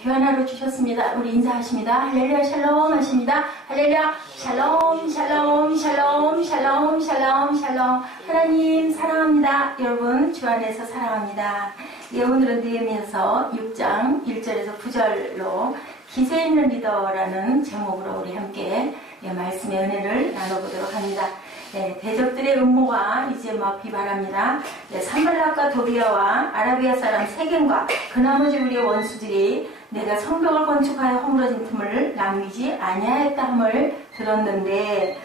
귀한 하루 주셨습니다. 우리 인사하십니다. 할렐루야 샬롬 하십니다. 할렐루야 샬롬 샬롬 샬롬 샬롬 샬롬 샬롬. 하나님 사랑합니다. 여러분 주 안에서 사랑합니다. 예, 오늘은 느헤미야서 6장 1절에서 9절로 기세 있는 리더라는 제목으로 우리 함께 말씀의 은혜를 나눠보도록 합니다. 대적들의 음모가 이제 막 비발합니다. 산발락과 도비아와 아라비아 사람 세겜과 그 나머지 우리의 원수들이 내가 성벽을 건축하여 허물어진 틈을 남기지 아니하였다 함을 들었는데,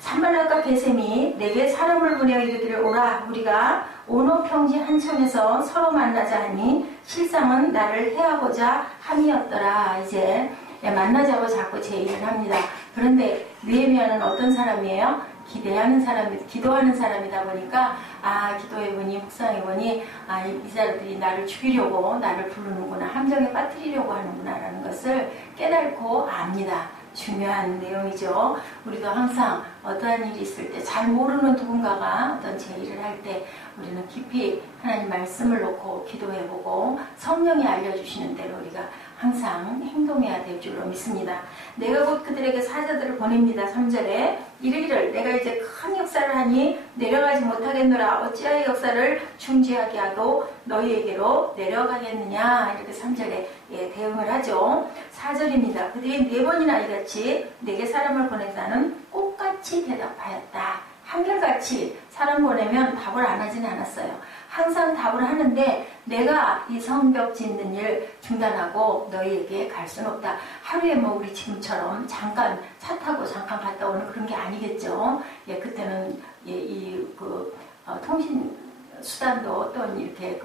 산발락과 게셈이 내게 사람을 보내어 이르기를 오라 우리가 온오평지 한 촌에서 서로 만나자 하니 실상은 나를 해하고자 함이었더라. 이제 만나자고 자꾸 제의를 합니다. 그런데 느헤미야는 어떤 사람이에요? 기도하는 사람이다 보니까 기도해보니 묵상해보니 이 사람들이 나를 죽이려고 나를 부르는구나, 함정에 빠뜨리려고 하는구나 라는 것을 깨닫고 압니다. 중요한 내용이죠. 우리도 항상 어떠한 일이 있을 때 잘 모르는 누군가가 어떤 제의를 할 때 우리는 깊이 하나님 말씀을 놓고 기도해보고 성령이 알려주시는 대로 우리가 항상 행동해야 될 줄로 믿습니다. 내가 곧 그들에게 사자들을 보냅니다. 3절에 이르기를 내가 이제 큰 역사를 하니 내려가지 못하겠노라. 어찌하여 역사를 중지하게 하고 너희에게로 내려가겠느냐. 이렇게 3절에 대응을 하죠. 4절입니다. 그들이 4번이나 이같이 내게 사람을 보내자는 꽃같이 대답하였다. 한결같이 사람 보내면 답을 안 하진 않았어요. 항상 답을 하는데 내가 이 성벽 짓는 일 중단하고 너희에게 갈 수는 없다. 하루에 우리 지금처럼 잠깐 차 타고 잠깐 갔다 오는 그런 게 아니겠죠. 그때는 통신 수단도 또 이렇게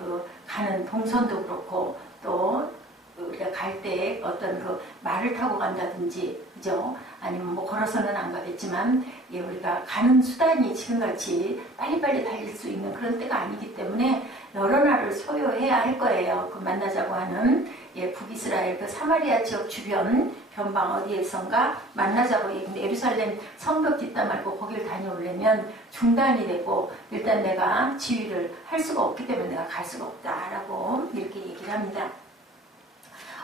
가는 동선도 그렇고 또 우리가 갈 때 어떤 말을 타고 간다든지, 그죠? 아니면 걸어서는 안 가겠지만, 우리가 가는 수단이 지금같이 빨리빨리 달릴 수 있는 그런 때가 아니기 때문에 여러 날을 소요해야 할 거예요. 만나자고 하는, 북이스라엘 사마리아 지역 주변 변방 어디에선가 만나자고 예루살렘 성벽 뒷담 말고 거기를 다녀오려면 중단이 되고 일단 내가 지휘를 할 수가 없기 때문에 내가 갈 수가 없다라고 이렇게 얘기를 합니다.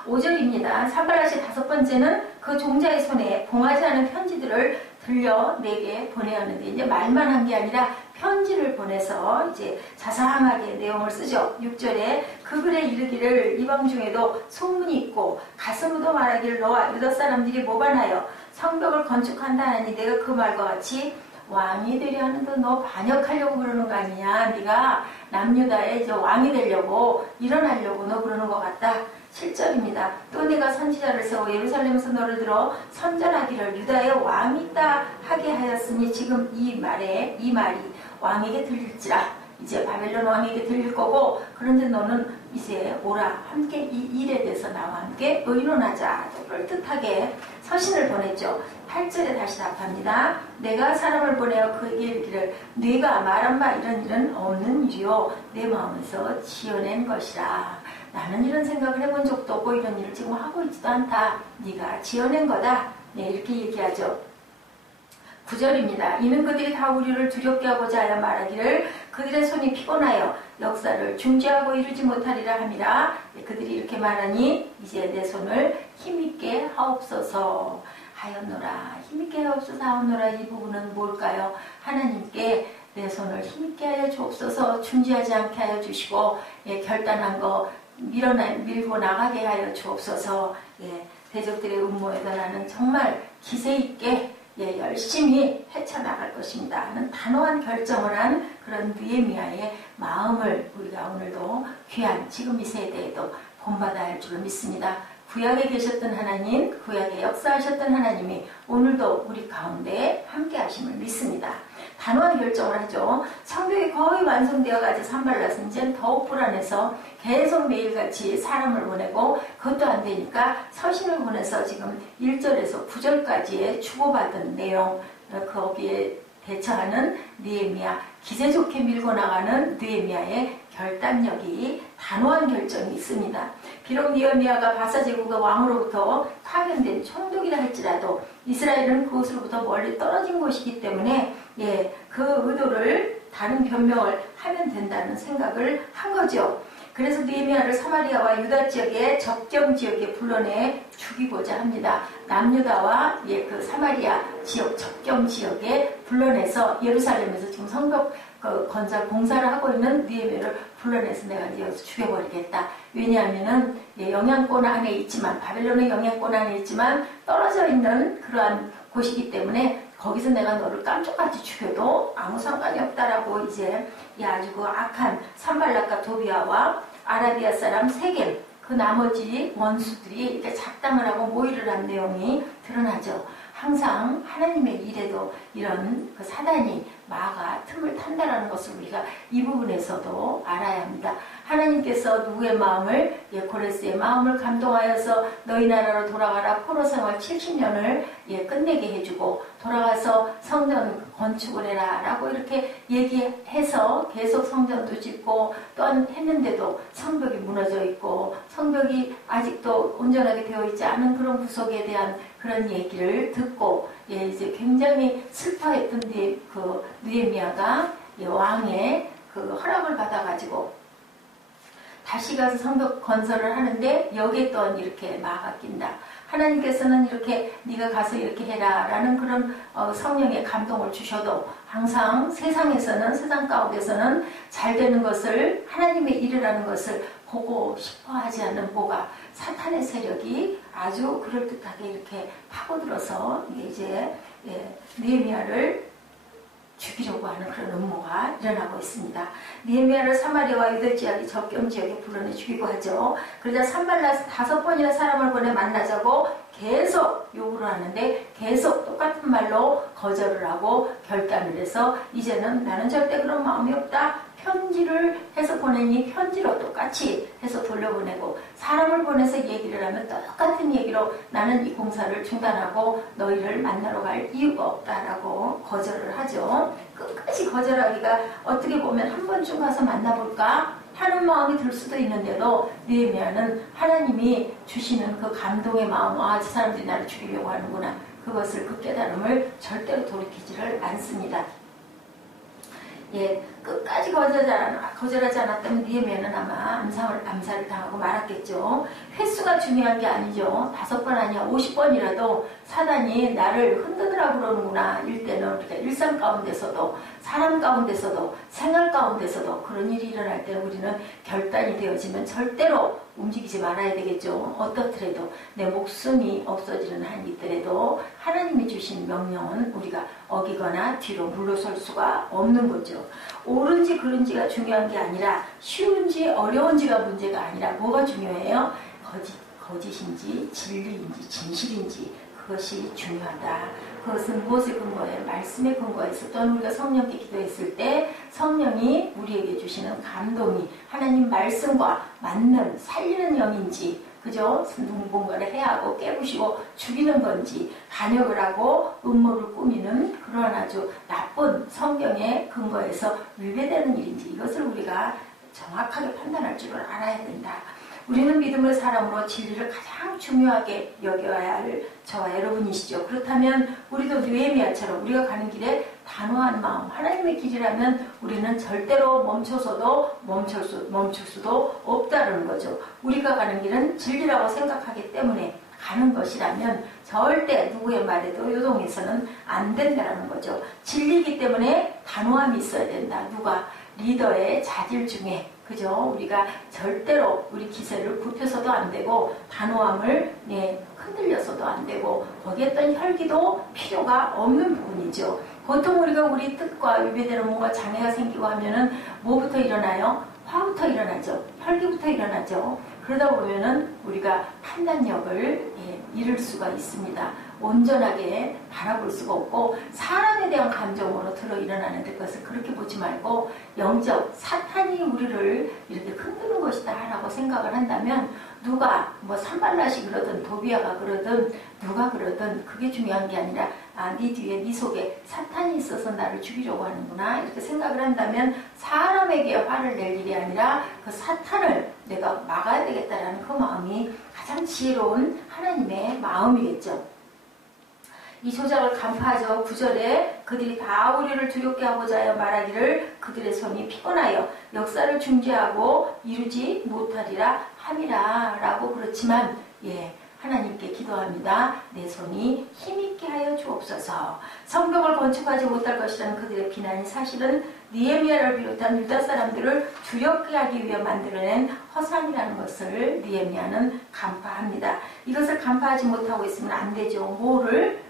5절입니다. 산발랏이 5번째는 그 종자의 손에 봉하지 않은 편지들을 들려 내게 보내었는데, 이제 말만 한 게 아니라 편지를 보내서 이제 자상하게 내용을 쓰죠. 6절에 그 글에 이르기를 이방 중에도 소문이 있고 가슴으로 말하기를 너와 유다 사람들이 모반하여 성벽을 건축한다 하니 내가 그 말과 같이 왕이 되려 하는데 너 반역하려고 그러는 거 아니냐. 네가 남유다의 왕이 되려고 일어나려고 너 그러는 것 같다. 7절입니다. 또 내가 선지자를 세워 예루살렘에서 너를 들어 선전하기를 유다의 왕이 있다 하게 하였으니 지금 이 말이 왕에게 들릴지라. 이제 바벨론 왕에게 들릴 거고, 그런데 너는 이제 오라 함께 이 일에 대해서 나와 함께 의논하자. 그럴듯하게 서신을 보냈죠. 8절에 다시 답합니다. 내가 사람을 보내어 그에게 이르기를 네가 말한 바 이런 일은 없는 일이요 내 마음에서 지어낸 것이라. 나는 이런 생각을 해본 적도 없고 이런 일을 지금 하고 있지도 않다. 네가 지어낸 거다. 이렇게 얘기하죠. 9절입니다. 이는 그들이 다 우리를 두렵게 하고자 하여 말하기를 그들의 손이 피곤하여 역사를 중지하고 이루지 못하리라 함이라. 그들이 이렇게 말하니 이제 내 손을 힘있게 하옵소서 하였노라. 힘있게 하옵소서 하였노라. 이 부분은 뭘까요? 하나님께 내 손을 힘있게 하여 주옵소서, 중지하지 않게 하여 주시고 결단한 거 밀고 나가게 하여 주옵소서. 대적들의 음모에도 나는 정말 기세 있게 열심히 헤쳐나갈 것입니다 하는 단호한 결정을 한 그런 느헤미야의 마음을 우리가 오늘도 귀한 지금 이 세대에도 본받아야 할 줄을 믿습니다. 구약에 계셨던 하나님, 구약에 역사하셨던 하나님이 오늘도 우리 가운데 함께 하심을 믿습니다. 단호한 결정을 하죠. 성벽이 거의 완성되어 가지고 산발랏은 이제 더욱 불안해서 계속 매일같이 사람을 보내고 그것도 안 되니까 서신을 보내서 지금 1절에서 9절까지의 주고받은 내용, 거기에 대처하는 느헤미야, 기세 좋게 밀고 나가는 느헤미야의 결단력이, 단호한 결정이 있습니다. 비록 느헤미야가 바사 제국의 왕으로부터 파견된 총독이라 할지라도 이스라엘은 그곳으로부터 멀리 떨어진 곳이기 때문에 그 의도를 다른 변명을 하면 된다는 생각을 한 거죠. 그래서 느헤미야를 사마리아와 유다 지역의 접경 지역에 불러내 죽이고자 합니다. 남유다와 그 사마리아 지역 접경 지역에 불러내서 예루살렘에서 지금 성벽 건설 공사를 하고 있는 느헤미야를 불러내서 내가 여기서 죽여버리겠다. 왜냐하면은 영향권 안에 있지만 바벨론의 영향권 안에 있지만 떨어져 있는 그러한 곳이기 때문에 거기서 내가 너를 깜짝같이 죽여도 아무 상관이 없다라고 이제 아주 그 악한 산발락과 도비아와 아라비아 사람 세겜 그 나머지 원수들이 이렇게 작담을 하고 모의를 한 내용이 드러나죠. 항상 하나님의 일에도 이런 그 사단이 마가 틈을 탄다라는 것을 우리가 이 부분에서도 알아야 합니다. 하나님께서 누구의 마음을 고레스의 마음을 감동하여서 너희 나라로 돌아가라 포로 생활 70년을 끝내게 해주고 돌아가서 성전 건축을 해라 라고 이렇게 얘기해서 계속 성전도 짓고 또한 했는데도 성벽이 무너져 있고 성벽이 아직도 온전하게 되어 있지 않은 그런 구석에 대한 그런 얘기를 듣고 이제 굉장히 슬퍼했던 그 느헤미야가 왕의 그 허락을 받아가지고 다시 가서 성벽 건설을 하는데 여기에 또한 이렇게 마가 낀다. 하나님께서는 이렇게 네가 가서 이렇게 해라 라는 그런 성령의 감동을 주셔도 항상 세상에서는 세상 가운데서는 잘 되는 것을 하나님의 일이라는 것을 보고 싶어 하지 않는 뭐가 사탄의 세력이 아주 그럴듯하게 이렇게 파고들어서 이제 느헤미야를 죽이려고 하는 그런 음모가 일어나고 있습니다. 느헤미야를 사마리아와 유다 지역의 접경 지역에 불러내 죽이고 하죠. 그러자 산발락 5번이나 사람을 보내 만나자고 계속 요구를 하는데 계속 똑같은 말로 거절을 하고 결단을 해서 이제는 나는 절대 그런 마음이 없다. 편지를 해서 보내니 편지로 똑같이 해서 돌려보내고 사람을 보내서 얘기를 하면 똑같은 얘기로 나는 이 공사를 중단하고 너희를 만나러 갈 이유가 없다라고 거절을 하죠. 끝까지 거절하기가 어떻게 보면 한 번쯤 가서 만나볼까 하는 마음이 들 수도 있는데도 느헤미야는 하나님이 주시는 그 감동의 마음, 저 사람들이 나를 죽이려고 하는구나. 그것을 그 깨달음을 절대로 돌이키지를 않습니다. 끝까지 거절하지 않았다면 느헤미야는 아마 암살을 당하고 말았겠죠. 횟수가 중요한 게 아니죠. 5번 아니야 50번이라도 사단이 나를 흔드느라고 그러는구나. 일때는 우리가 일상 가운데서도 사람 가운데서도 생활 가운데서도 그런 일이 일어날 때 우리는 결단이 되어지면 절대로 움직이지 말아야 되겠죠. 어떻더라도 내 목숨이 없어지는 한이 있더라도 하나님이 주신 명령은 우리가 어기거나 뒤로 물러설 수가 없는 거죠. 옳은지 그른지가 중요한 게 아니라 쉬운지 어려운지가 문제가 아니라 뭐가 중요해요? 거짓인지 진리인지 진실인지 그것이 중요하다. 그것은 무엇을 근거해? 말씀에 근거해서 또는 우리가 성령께 기도했을 때 성령이 우리에게 주시는 감동이 하나님 말씀과 맞는 살리는 영인지 그죠? 뭔가를 해야 하고 깨부시고 죽이는 건지 반역을 하고 음모를 꾸미는 그런 아주 나쁜 성경의 근거에서 위배되는 일인지 이것을 우리가 정확하게 판단할 줄을 알아야 된다. 우리는 믿음의 사람으로 진리를 가장 중요하게 여겨야 할 저와 여러분이시죠. 그렇다면 우리도 느헤미야처럼 우리가 가는 길에 단호한 마음, 하나님의 길이라면 우리는 절대로 멈출 수도 없다는 거죠. 우리가 가는 길은 진리라고 생각하기 때문에 가는 것이라면 절대 누구의 말에도 요동해서는 안 된다는 거죠. 진리이기 때문에 단호함이 있어야 된다. 누가? 리더의 자질 중에 그죠? 우리가 절대로 우리 기세를 굽혀서도 안 되고 단호함을 흔들려서도 안 되고 거기에 어떤 혈기도 필요가 없는 부분이죠. 보통 우리가 우리 뜻과 위배되는 뭔가 장애가 생기고 하면은 뭐부터 일어나요? 화부터 일어나죠. 혈기부터 일어나죠. 그러다 보면은 우리가 판단력을 잃을 수가 있습니다. 온전하게 바라볼 수가 없고 사람에 대한 감정으로 들어 일어나는데 그것을 그렇게 보지 말고 영적 사탄이 우리를 이렇게 흔드는 것이다 라고 생각을 한다면 누가 산발라시 그러든 도비아가 그러든 누가 그러든 그게 중요한 게 아니라 네 뒤에 네 속에 사탄이 있어서 나를 죽이려고 하는구나 이렇게 생각을 한다면 사람에게 화를 낼 일이 아니라 그 사탄을 내가 막아야 되겠다라는 그 마음이 가장 지혜로운 하나님의 마음이겠죠. 이 조작을 간파하죠. 9절에 그들이 다 우리를 두렵게 하고자 하여 말하기를 그들의 손이 피곤하여 역사를 중재하고 이루지 못하리라 함이라 라고 그렇지만 하나님께 기도합니다. 내 손이 힘있게 하여 주옵소서. 성벽을 건축하지 못할 것이라는 그들의 비난이 사실은 느헤미야를 비롯한 유다 사람들을 두렵게 하기 위해 만들어낸 허상이라는 것을 느헤미야는 간파합니다. 이것을 간파하지 못하고 있으면 안 되죠. 뭐를?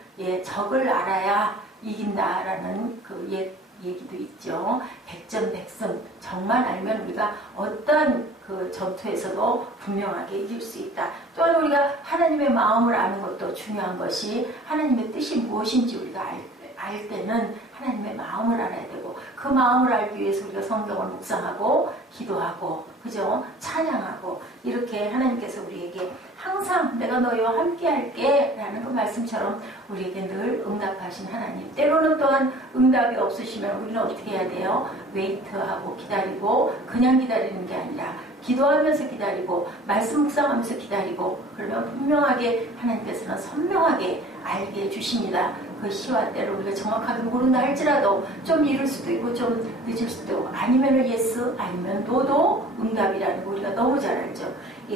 적을 알아야 이긴다라는 그 얘기도 있죠. 백전백승. 적만 알면 우리가 어떤 그 전투에서도 분명하게 이길 수 있다. 또한 우리가 하나님의 마음을 아는 것도 중요한 것이 하나님의 뜻이 무엇인지 우리가 알 때는 하나님의 마음을 알아야 되고 그 마음을 알기 위해서 우리가 성경을 묵상하고 기도하고 그죠? 찬양하고 이렇게 하나님께서 우리에게 항상 내가 너희와 함께 할게 라는 그 말씀처럼 우리에게 늘 응답하신 하나님. 때로는 또한 응답이 없으시면 우리는 어떻게 해야 돼요? 웨이트하고 기다리고 그냥 기다리는 게 아니라 기도하면서 기다리고 말씀 묵상하면서 기다리고 그러면 분명하게 하나님께서는 선명하게 알게 해주십니다. 그 시와 때를 우리가 정확하게 모른다 할지라도 좀 이를 수도 있고 좀 늦을 수도 있고 아니면 예스 아니면 노도 응답이라는 거 우리가 너무 잘 알죠.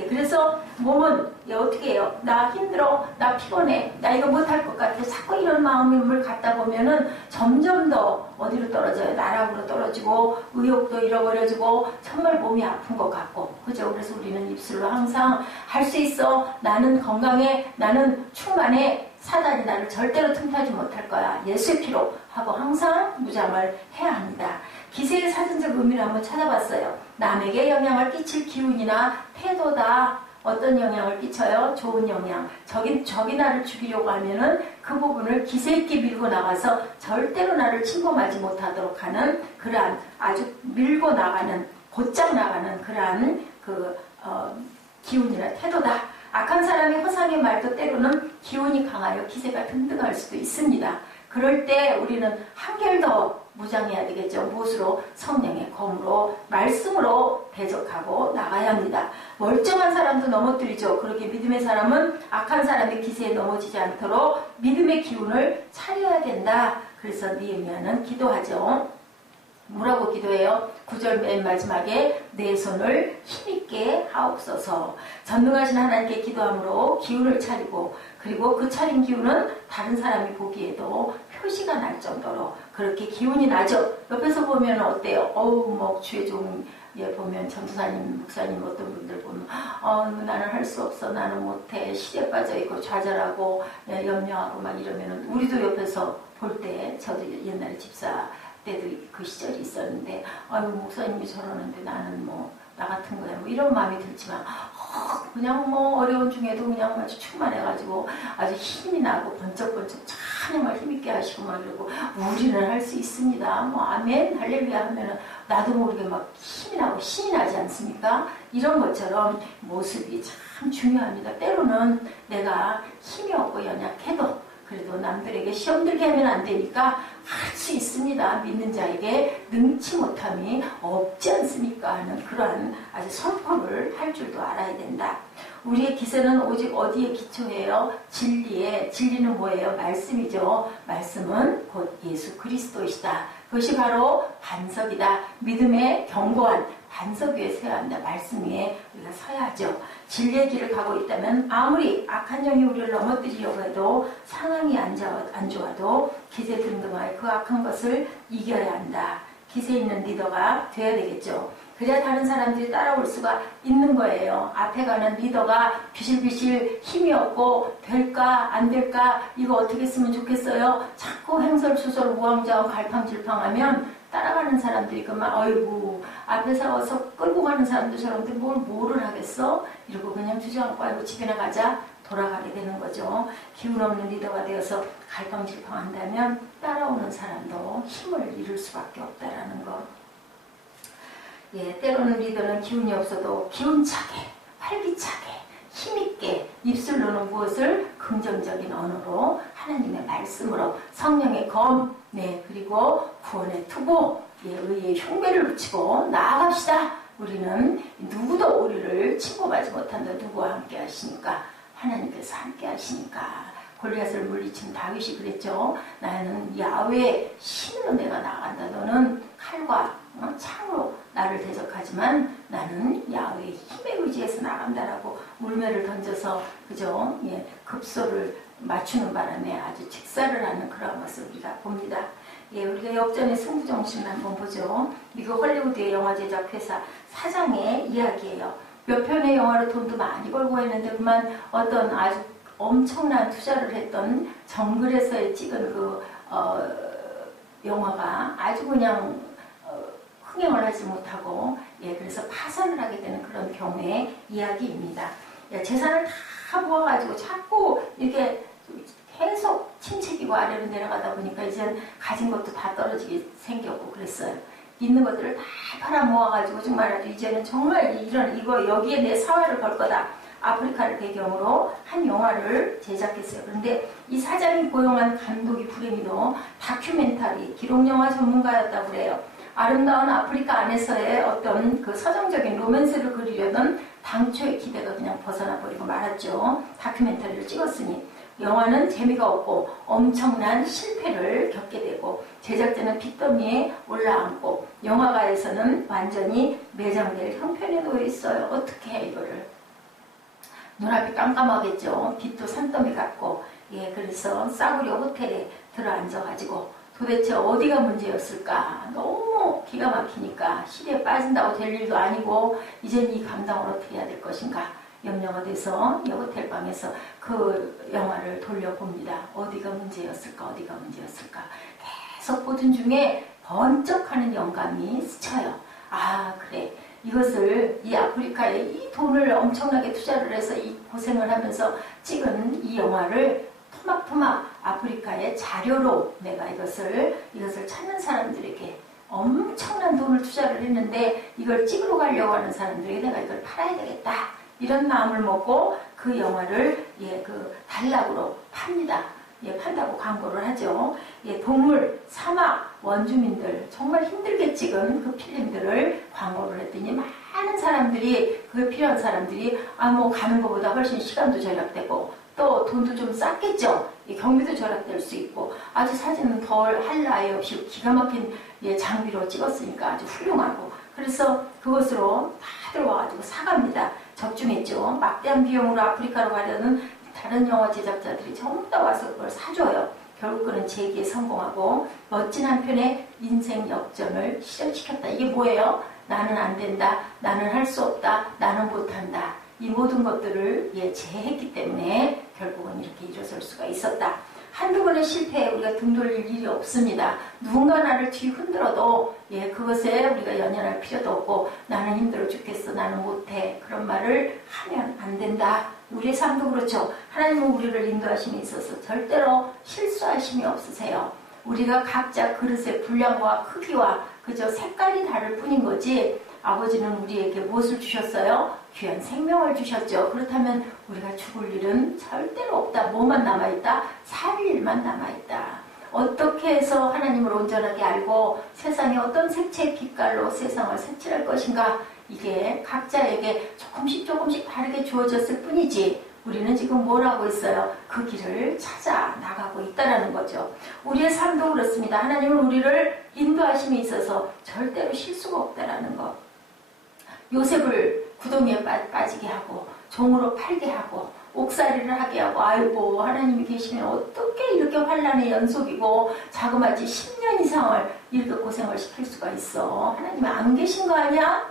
그래서 몸은 어떻게 해요? 나 힘들어, 나 피곤해, 나 이거 못할 것 같아. 자꾸 이런 마음을 갖다 보면은 점점 더 어디로 떨어져요? 나락으로 떨어지고 의욕도 잃어버려지고 정말 몸이 아픈 것 같고 그죠? 그래서 우리는 입술로 항상 할 수 있어. 나는 건강해. 나는 충만해. 사단이 나를 절대로 틈타지 못할 거야. 예수의 피로 하고 항상 무장을 해야 합니다. 기세의 사전적 의미를 한번 찾아봤어요. 남에게 영향을 끼칠 기운이나 태도다. 어떤 영향을 끼쳐요? 좋은 영향. 적이 나를 죽이려고 하면은 그 부분을 기세 있게 밀고 나가서 절대로 나를 침범하지 못하도록 하는 그러한 아주 밀고 나가는 곧장 나가는 그러한 기운이나 태도다. 악한 사람의 허상의 말도 때로는 기운이 강하여 기세가 든든할 수도 있습니다. 그럴 때 우리는 한결 더 무장해야 되겠죠. 무엇으로? 성령의 검으로 말씀으로 대적하고 나가야 합니다. 멀쩡한 사람도 넘어뜨리죠. 그렇게 믿음의 사람은 악한 사람의 기세에 넘어지지 않도록 믿음의 기운을 차려야 된다. 그래서 느헤미야는 기도하죠. 뭐라고 기도해요? 9절 맨 마지막에 내 손을 힘있게 하옵소서. 전능하신 하나님께 기도함으로 기운을 차리고 그리고 그 차린 기운은 다른 사람이 보기에도 표시가 날 정도로 그렇게 기운이 나죠. 옆에서 보면 어때요? 주의 종 보면 전도사님, 목사님 어떤 분들 보면 나는 할 수 없어, 나는 못해, 시대에 빠져있고 좌절하고 염려하고 막 이러면은 우리도 옆에서 볼 때 저도 옛날에 집사 때도 그 시절이 있었는데 목사님이 저러는데 나는 나 같은 거야 이런 마음이 들지만 그냥 어려운 중에도 그냥 아주 충만해가지고 아주 힘이 나고 번쩍번쩍 찬양을 힘있게 하시고 막 이러고 우리는 할 수 있습니다. 아멘 할렐루야 하면은 나도 모르게 막 힘이 나고 신이 나지 않습니까? 이런 것처럼 모습이 참 중요합니다. 때로는 내가 힘이 없고 연약해도 그래도 남들에게 시험 들게 하면 안 되니까 할 수 있습니다. 믿는 자에게 능치 못함이 없지 않습니까? 하는 그러한 아주 선포를 할 줄도 알아야 된다. 우리의 기세는 오직 어디에 기초해요? 진리에. 진리는 뭐예요? 말씀이죠. 말씀은 곧 예수 그리스도이시다. 그것이 바로 반석이다. 믿음의 견고한 반석 위에 서야 한다. 말씀 위에 우리가 서야 하죠. 진리의 길을 가고 있다면 아무리 악한 영이 우리를 넘어뜨리려고 해도 상황이 안 좋아도 기세 등등하여 그 악한 것을 이겨야 한다. 기세 있는 리더가 돼야 되겠죠. 그래야 다른 사람들이 따라올 수가 있는 거예요. 앞에 가는 리더가 비실비실 힘이 없고 될까 안 될까 이거 어떻게 했으면 좋겠어요. 자꾸 행설수설 우왕좌왕 갈팡질팡하면 따라가는 사람들이 그만 어이구 앞에 서서 끌고 가는 사람들처럼 뭐를 하겠어? 이러고 그냥 주저앉고 아이고 집에나 가자 돌아가게 되는 거죠. 기운 없는 리더가 되어서 갈팡질팡한다면 따라오는 사람도 힘을 잃을 수밖에 없다라는 거. 때로는 리더는 기운이 없어도 기운차게 활기차게 힘있게 입술로는 무엇을 긍정적인 언어로 하나님의 말씀으로 성령의 검 그리고 구원의 투구 의의 흉배를 붙이고 나아갑시다. 우리는 누구도 우리를 침범하지 못한다. 누구와 함께 하시니까? 하나님께서 함께 하시니까. 골리앗을 물리친 다윗이 그랬죠. 나는 야훼 신으로 내가 나간다. 너는 칼과 창으로 나를 대적하지만 나는 야훼의 힘에 의지해서 나간다라고 물매를 던져서 그죠? 예, 급소를 맞추는 바람에 아주 직사를 하는 그런 것을 우리가 봅니다. 예, 우리가 역전의 승부정신을 한번 보죠. 미국 헐리우드의 영화 제작 회사 사장의 이야기예요. 몇 편의 영화로 돈도 많이 벌고 했는데 그만 어떤 아주 엄청난 투자를 했던 정글에서 찍은 그 영화가 아주 그냥 흥행을 하지 못하고 예, 그래서 파산을 하게 되는 그런 경우의 이야기입니다. 예, 재산을 다 모아가지고 자꾸 이렇게 계속 침체기고 아래로 내려가다 보니까 이젠 가진 것도 다 떨어지게 생겼고 그랬어요. 있는 것들을 다 팔아 모아가지고 정말 아주 이제는 정말 이거 여기에 내 사활을 걸 거다. 아프리카를 배경으로 한 영화를 제작했어요. 그런데 이 사장이 고용한 감독이 불행히도 다큐멘터리 기록영화 전문가였다고 그래요. 아름다운 아프리카 안에서의 어떤 그 서정적인 로맨스를 그리려던 당초의 기대가 그냥 벗어나 버리고 말았죠. 다큐멘터리를 찍었으니 영화는 재미가 없고 엄청난 실패를 겪게 되고 제작자는 빚더미에 올라앉고 영화가에서는 완전히 매장될 형편에 놓여 있어요. 어떻게 해 이거를. 눈앞이 깜깜하겠죠. 빚도 산더미 같고 예, 그래서 싸구려 호텔에 들어앉아가지고 도대체 어디가 문제였을까. 너무 기가 막히니까 시리에 빠진다고 될 일도 아니고 이젠 이 감당을 어떻게 해야 될 것인가 염려가 돼서 이 호텔방에서 그 영화를 돌려봅니다. 어디가 문제였을까 어디가 문제였을까 계속 보던 중에 번쩍하는 영감이 스쳐요. 아 그래 이것을 이 아프리카에 이 돈을 엄청나게 투자를 해서 이 고생을 하면서 찍은 이 영화를 토막토막 아프리카의 자료로 내가 이것을 찾는 사람들에게 엄청난 돈을 투자를 했는데 이걸 찍으러 가려고 하는 사람들에게 내가 이걸 팔아야 되겠다. 이런 마음을 먹고 그 영화를 예, 그 단락으로 팝니다. 예, 판다고 광고를 하죠. 예, 동물, 사막, 원주민들 정말 힘들게 찍은 그 필름들을 광고를 했더니 많은 사람들이 그게 필요한 사람들이 뭐 가는 것보다 훨씬 시간도 절약되고 또 돈도 좀 쌌겠죠. 예, 경비도 절약될 수 있고 아주 사진은 덜 할 나위 없이 기가 막힌 예, 장비로 찍었으니까 아주 훌륭하고 그래서 그것으로 다들 와가지고 사갑니다. 적중했죠. 막대한 비용으로 아프리카로 가려는 다른 영화 제작자들이 전부 다 와서 그걸 사줘요. 결국 그는 재기에 성공하고 멋진 한 편의 인생 역전을 시작시켰다. 이게 뭐예요? 나는 안 된다. 나는 할 수 없다. 나는 못한다. 이 모든 것들을 제했기 때문에 결국은 이렇게 일어설 수가 있었다. 한두 번의 실패에 우리가 등 돌릴 일이 없습니다. 누군가 나를 뒤 흔들어도 그것에 우리가 연연할 필요도 없고 나는 힘들어 죽겠어. 나는 못해. 그런 말을 하면 안 된다. 우리의 삶도 그렇죠. 하나님은 우리를 인도하심에 있어서 절대로 실수하심이 없으세요. 우리가 각자 그릇의 분량과 크기와 그저 색깔이 다를 뿐인 거지 아버지는 우리에게 무엇을 주셨어요? 귀한 생명을 주셨죠. 그렇다면 우리가 죽을 일은 절대로 없다. 뭐만 남아있다? 살 일만 남아있다. 어떻게 해서 하나님을 온전하게 알고 세상에 어떤 색채의 빛깔로 세상을 색칠할 것인가? 이게 각자에게 조금씩 다르게 주어졌을 뿐이지 우리는 지금 뭘 하고 있어요? 그 길을 찾아 나가고 있다는 거죠. 우리의 삶도 그렇습니다. 하나님은 우리를 인도하심에 있어서 절대로 실수가 없다는 것. 요셉을 구덩이에 빠지게 하고 종으로 팔게 하고 옥살이를 하게 하고 아이고 하나님이 계시면 어떻게 이렇게 환난의 연속이고 자그마치 10년 이상을 이렇게 고생을 시킬 수가 있어. 하나님이 안 계신 거 아니야?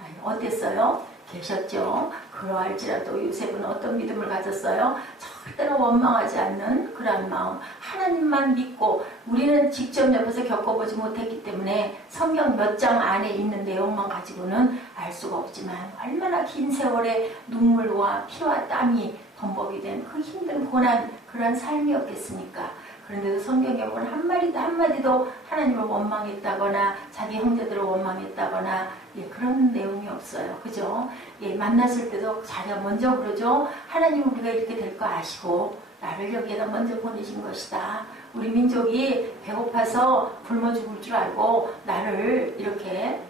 아니, 어땠어요? 계셨죠. 그러할지라도 요셉은 어떤 믿음을 가졌어요? 절대로 원망하지 않는 그러한 마음. 하나님만 믿고 우리는 직접 옆에서 겪어보지 못했기 때문에 성경 몇 장 안에 있는 내용만 가지고는 알 수가 없지만 얼마나 긴 세월의 눈물과 피와 땀이 범벅이 된 그 힘든 고난 그러한 삶이었겠습니까? 그런데도 성경에 보면 한마디도 하나님을 원망했다거나 자기 형제들을 원망했다거나 그런 내용이 없어요. 그죠? 만났을 때도 자기가 먼저 그러죠. 하나님은 우리가 이렇게 될 거 아시고 나를 여기에다 먼저 보내신 것이다. 우리 민족이 배고파서 굶어 죽을 줄 알고 나를 이렇게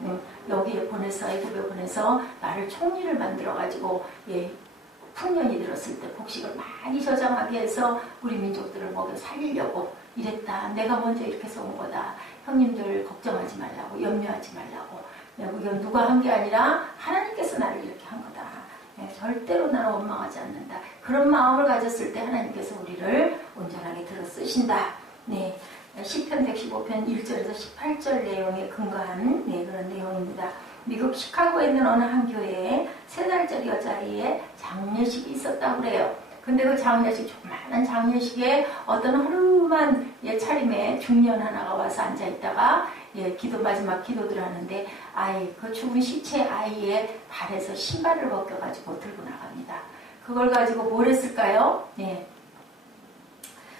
여기에 보내서 애굽에 보내서 나를 총리를 만들어가지고 풍년이 들었을 때 곡식을 많이 저장하게 해서 우리 민족들을 먹여 살리려고 이랬다. 내가 먼저 이렇게 해서 온 거다. 형님들 걱정하지 말라고 염려하지 말라고 이건 누가 한 게 아니라 하나님께서 나를 이렇게 한 거다. 절대로 나는 원망하지 않는다. 그런 마음을 가졌을 때 하나님께서 우리를 온전하게 들어 쓰신다. 네. 시편 115편 1절에서 18절 내용에 근거한 그런 내용입니다. 미국 시카고에 있는 어느 한 교회에 3살짜리 여자아이의 장례식이 있었다고 그래요. 근데 그 장례식, 조그마한 장례식에 어떤 허름한 차림에 중년 하나가 와서 앉아있다가 마지막 기도들 하는데 그 죽은 시체 아이의 발에서 신발을 벗겨가지고 들고 나갑니다. 그걸 가지고 뭘 했을까요?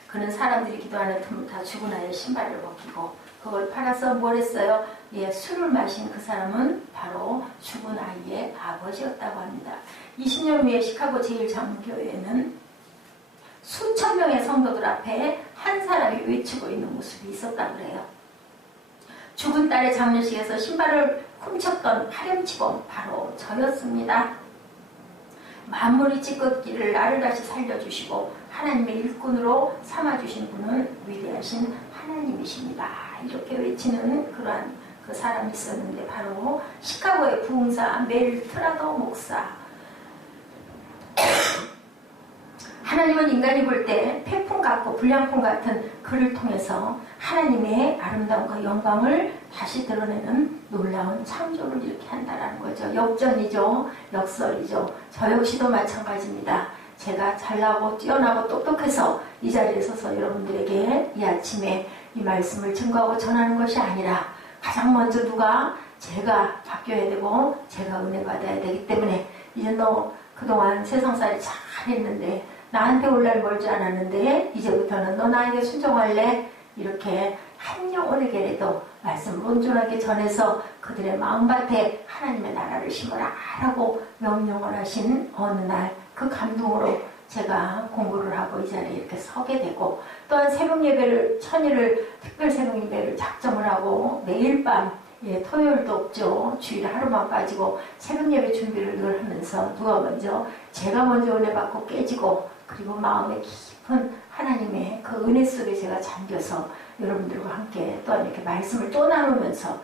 그는 사람들이 기도하는 틈을 다 죽은 아이의 신발을 벗기고 그걸 팔아서 뭘 했어요? 술을 마신 그 사람은 바로 죽은 아이의 아버지였다고 합니다. 20년 후에 시카고 제1장로교회에는 수천 명의 성도들 앞에 한 사람이 외치고 있는 모습이 있었다고 그래요. 죽은 딸의 장례식에서 신발을 훔쳤던 파렴치범 바로 저였습니다. 만물이 찢겼기를 나를 다시 살려주시고 하나님의 일꾼으로 삼아주신 분은 위대하신 하나님이십니다. 이렇게 외치는 그러한 그 사람이 있었는데 바로 시카고의 부흥사 멜 트라더 목사. 하나님은 인간이 볼 때 폐품 같고 불량품 같은 그를 통해서 하나님의 아름다움과 영광을 다시 드러내는 놀라운 창조를 이렇게 한다는 거죠. 역전이죠. 역설이죠. 저 역시도 마찬가지입니다. 제가 잘나고 뛰어나고 똑똑해서 이 자리에 서서 여러분들에게 이 아침에 이 말씀을 증거하고 전하는 것이 아니라 가장 먼저 제가 바뀌어야 되고 제가 은혜 받아야 되기 때문에 이제 너 그동안 세상살이 잘했는데 나한테 올 날 멀지 않았는데 이제부터는 너 나에게 순종할래? 이렇게 한 영혼에게라도 말씀을 온전하게 전해서 그들의 마음밭에 하나님의 나라를 심어라 라고 명령을 하신 어느 날 그 감동으로 제가 공부를 하고 이 자리에 이렇게 서게 되고 또한 새벽 예배를 천일을 특별 새벽 예배를 작정을 하고 매일 밤 토요일도 없죠. 주일에 하루만 빠지고 새벽 예배 준비를 늘 하면서 제가 먼저 은혜 받고 깨지고 그리고 마음에 깊은 하나님의 그 은혜 속에 제가 잠겨서 여러분들과 함께 또한 이렇게 말씀을 또 나누면서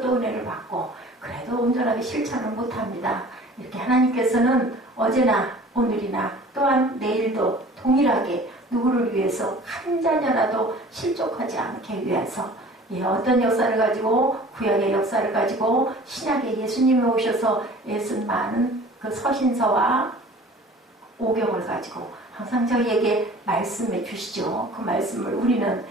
또 은혜를 받고 그래도 온전하게 실천을 못합니다. 이렇게 하나님께서는 어제나 오늘이나 또한 내일도 동일하게 누구를 위해서 한 자녀라도 실족하지 않게 위해서 어떤 역사를 가지고 구약의 역사를 가지고 신약에 예수님이 오셔서 애쓴 많은 그 서신서와 오경을 가지고 항상 저희에게 말씀해 주시죠. 그 말씀을 우리는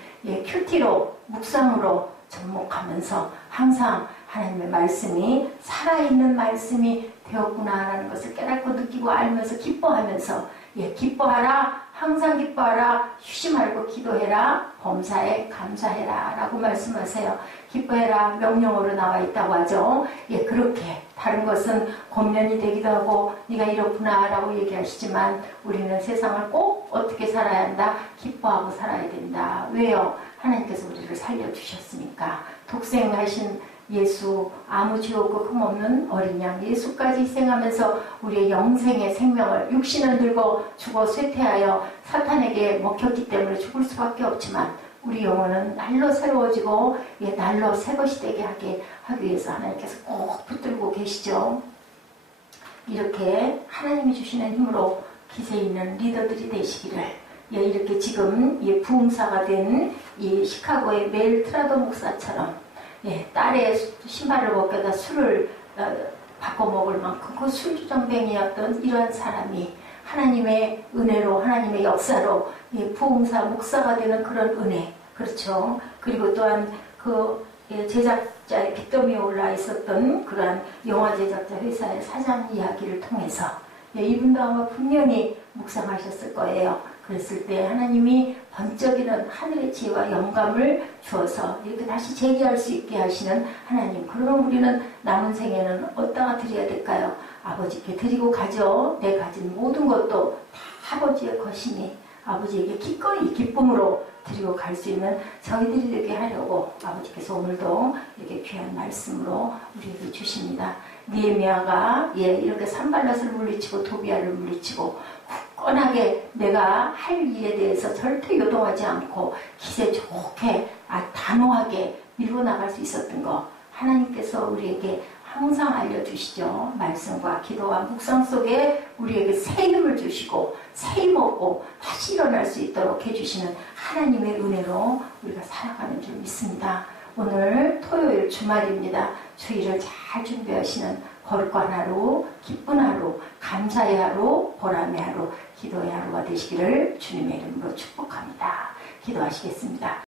큐티로 묵상으로 접목하면서 항상 하나님의 말씀이 살아있는 말씀이 되었구나라는 것을 깨닫고 느끼고 알면서 기뻐하면서 기뻐하라 항상 기뻐하라 쉬지 말고 기도해라 범사에 감사해라 라고 말씀하세요. 기뻐해라 명령어로 나와 있다고 하죠. 그렇게 다른 것은 권면이 되기도 하고 네가 이렇구나 라고 얘기하시지만 우리는 세상을 꼭 어떻게 살아야 한다? 기뻐하고 살아야 된다. 왜요? 하나님께서 우리를 살려주셨으니까. 독생하신 예수, 아무 죄 없고 흠없는 어린 양 예수까지 희생하면서 우리의 영생의 생명을 육신을 들고 죽어 쇠퇴하여 사탄에게 먹혔기 때문에 죽을 수밖에 없지만 우리 영혼은 날로 새로워지고 날로 새것이 되게 하기 위해서 하나님께서 꼭 붙들고 계시죠. 이렇게 하나님이 주시는 힘으로 기세 있는 리더들이 되시기를 이렇게 지금 부흥사가 된 이 시카고의 멜 트라더 목사처럼 딸의 신발을 벗겨다 술을 바꿔 먹을 만큼 그 술주정뱅이였던 이러한 사람이 하나님의 은혜로 하나님의 역사로 부흥사 목사가 되는 그런 은혜 그렇죠. 그리고 또한 그 제작자의 빚더미에 올라 있었던 그러한 영화 제작자 회사의 사장 이야기를 통해서 이분도 아마 분명히 묵상하셨을 거예요. 그랬을 때 하나님이 번쩍이는 하늘의 지혜와 영감을 주어서 이렇게 다시 재기할 수 있게 하시는 하나님. 그러면 우리는 남은 생에는 어디다가 드려야 될까요? 아버지께 드리고 가죠. 내 가진 모든 것도 다 아버지의 것이니 아버지에게 기꺼이 기쁨으로 드리고 갈 수 있는 저희들이 되게 하려고 아버지께서 오늘도 이렇게 귀한 말씀으로 우리에게 주십니다. 느헤미야가 이렇게 산발랏을 물리치고 도비아를 물리치고 굳건하게 내가 할 일에 대해서 절대 요동하지 않고 기세 좋게 단호하게 밀고 나갈 수 있었던 거 하나님께서 우리에게 항상 알려주시죠. 말씀과 기도와 묵상 속에 우리에게 새 힘을 주시고 새 힘 얻고 다시 일어날 수 있도록 해주시는 하나님의 은혜로 우리가 살아가는 줄 믿습니다. 오늘 토요일 주말입니다. 주일을 잘 준비하시는 거룩한 하루, 기쁜 하루, 감사의 하루, 보람의 하루, 기도의 하루가 되시기를 주님의 이름으로 축복합니다. 기도하시겠습니다.